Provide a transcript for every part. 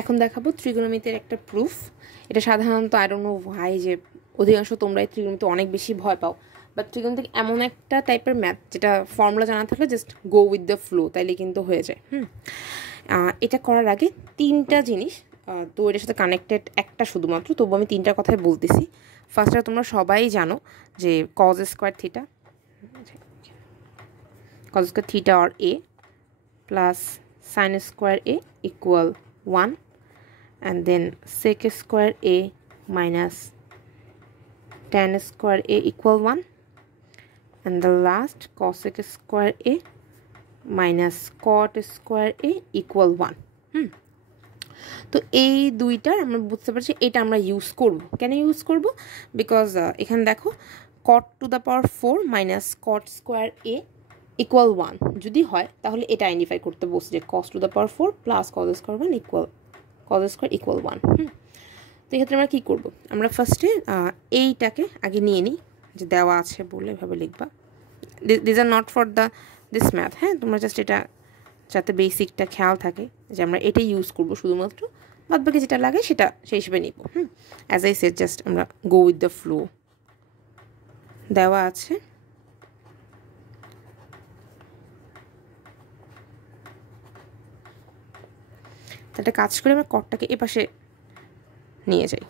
এখন দেখাবো ত্রিগোণমিতির একটা প্রুফ। এটা সাধারণত আই ডোন্ট নো ভাই যে অধিকাংশ তোমরা এই ত্রিগোণমিতি অনেক বেশি ভয় পাও, বাট ত্রিগোণমিতি এমন একটা টাইপের ম্যাথ যেটা ফর্মুলা জানা থাকলে just go with the flow, তাইলে কিন্তু হয়ে যায়। এটা করার আগে তিনটা জিনিস, তো এটার সাথে কানেক্টেড একটা শুধুমাত্র, তবু আমি তিনটার কথাই বলতেছি। ফার্স্টে তোমরা সবাই জানো যে cos square theta, cos square theta or a plus sin square a equal 1, and then sec square a minus tan square a equal 1, and the last cosec square a minus cot square a equal 1. তো এই দুইটার আমরা বুঝতে পারছি এটা আমরা use করব। কেন ইউজ করব? বিকজ এখানে দেখো cot to the power 4 minus cot square a equal 1 যদি হয় তাহলে এটা আইডেন্টিফাই করতে বলছি যে cos to the power 4 plus cos square 1 equal cos square equal 1। তো এক্ষেত্রে আমরা কী করব? আমরা ফার্স্টে এইটাকে আগে নিয়ে নিই, যে দেওয়া আছে বলে এভাবে লিখবা। This are not for this math, হ্যাঁ, তোমরা জাস্ট এটা যাতে বেসিকটা খেয়াল থাকে যে আমরা এটাই ইউজ করব শুধুমাত্র, বাদ বাকি যেটা লাগে সেটা সেই হিসেবে নিব। অ্যাজ আই সেড জাস্ট আমরা গো উইথ দ্য ফ্লো। দেওয়া আছে তাহলে কাজ করে আমরা কটটাকে এ পাশে নিয়ে যাই,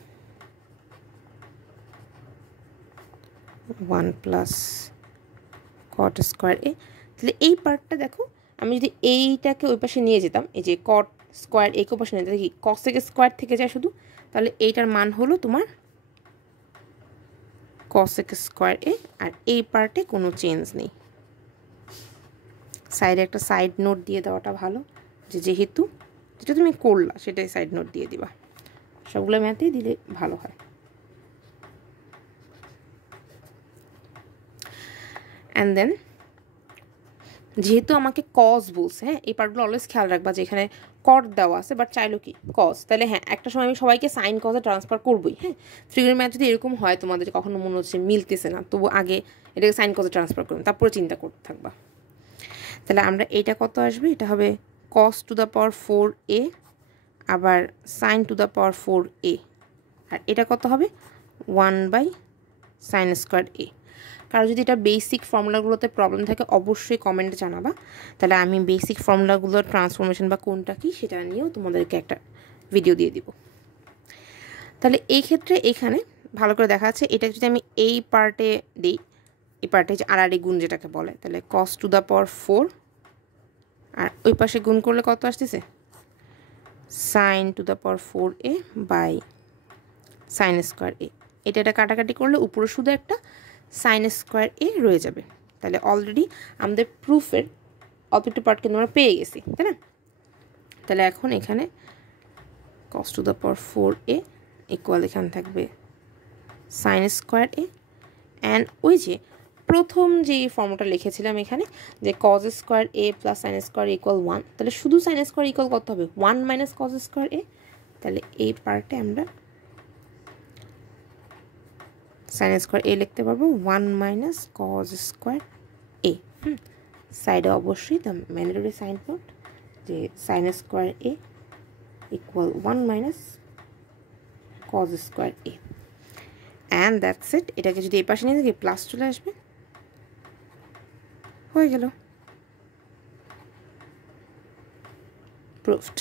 1 প্লাস কট স্কোয়ার এ। তাহলে এই পার্টটা দেখো, আমি যদি এইটাকে ওই পাশে নিয়ে যেতাম, এই যে কট স্কোয়ার এ পাশে নিয়ে যেতে কি কসেক স্কোয়ার থেকে যায় শুধু, তাহলে এইটার মান হলো তোমার কসেক স্কোয়ার এ, আর এই পার্টে কোনো চেঞ্জ নেই। সাইডে একটা সাইড নোট দিয়ে দেওয়াটা ভালো, যে যেহেতু যেটা তুমি করলা সেটাই সাইড নোট দিয়ে দিবা, সবগুলো ম্যাথেই দিলে ভালো হয়। অ্যান্ড দেন যেহেতু আমাকে কজ বলছে, হ্যাঁ, এই পার্টগুলো অলওয়েজ খেয়াল রাখবা যে এখানে কট দেওয়া আছে বাট চাইলো কি কজ, তাহলে হ্যাঁ একটা সময় আমি সবাইকে সাইন কজে ট্রান্সফার করবোই। হ্যাঁ, ত্রিগোণের ম্যাথ যদি এরকম হয় তোমাদের কখনো মনে হচ্ছে মিলতেছে না, তবু আগে এটাকে সাইন কজে ট্রান্সফার করবেন, তারপরে চিন্তা করতে থাকবা। তাহলে আমরা এইটা কত আসবে, এটা হবে cos to the power 4a আবার sin to the power 4a, আর এটা কত হবে 1/sin square a। কারো যদি এটা বেসিক ফর্মুলাগুলোতে প্রবলেম থাকে অবশ্যই কমেন্টে জানাবা, তাহলে আমি বেসিক ফর্মুলাগুলোর ট্রান্সফরমেশন বা কোনটা কি সেটা নিয়েও তোমাদেরকে একটা ভিডিও দিয়ে দিব। তাহলে এই ক্ষেত্রে এখানে ভালো করে দেখা যাচ্ছে, এটা যদি আমি এই পার্টে দিই, এই পার্টে যে আড়াআড়ি গুণ যেটাকে বলে, তাহলে cos to the power 4, আর ওই পাশে গুণ করলে কত আসতেছে sin to the power 4a by sin square a। এটা কাটাকাটি করলে উপরে শুধু একটা sin square a রয়ে যাবে। তাহলে অলরেডি আমাদের প্রুফের অল্প একটু পার্ট কিন্তু আমরা পেয়ে গেছি, তাই না? তাহলে এখন এখানে cos to the power 4a equal এখানে থাকবে sin square a, অ্যান্ড ওই যে প্রথম যে ফর্মুলাটা লিখেছিলাম এখানে যে cos square a plus sin square equal 1, তাহলে শুধু sin square ইকুয়াল কত হবে 1 মাইনাস cos square a। তাহলে এই পার্টে আমরা sin square a লিখতে পারবো 1 মাইনাস cos square a। সাইডে অবশ্যই দ্য ম্যান্ডেটরি সাইন নোট যে sin square a equal 1 minus cos square a, and that's it. এটাকে যদি এই পাশে নিয়ে দেখি প্লাস চলে আসবে, হয়ে গেল, প্রুফড।